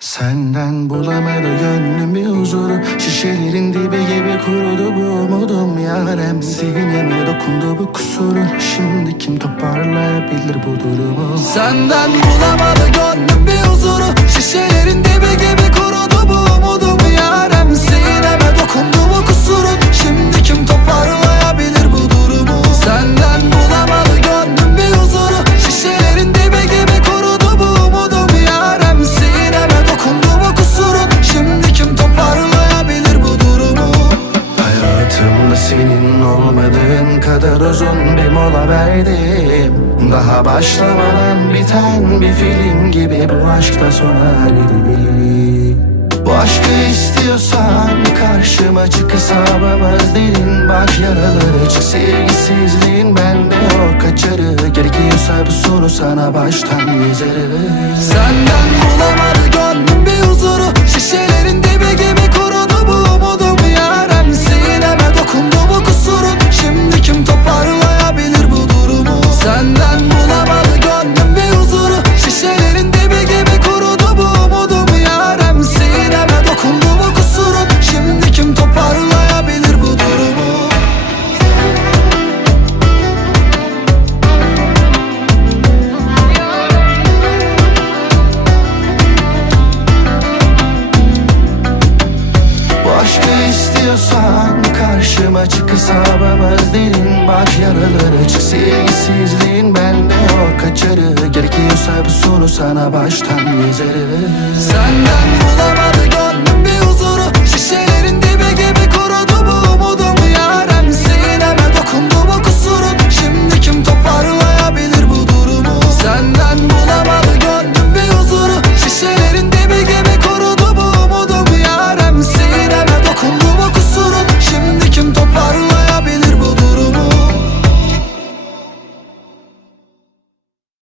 Senden bulamadı gönlüm bir huzuru Şişelerin dibi gibi kurudu bu umudum yarem. Sineme dokundu bu kusurun Şimdi kim toparlayabilir bu durumu? Senden bulamadı gönlüm bir huzuru Şişelerin dibi gibi kurudu olmadığın kadar uzun bir mola verdim. Daha başlamadan biten bir film gibi bu aşkta sona erdi Bu aşkı istiyorsan karşıma çık hesabımız derin Bak yaraları açık sevgisizliğin bende o kaçarı Gerekiyorsa bu sonu sana baştan yazarız Senden bulamadı gönlüm Senden bulamadı karşıma çık hesabımız derin Bak yaraları açık sevgisizliğin bende o kaçarı Gerekiyorsa bu sonu sana baştan yazarız Senden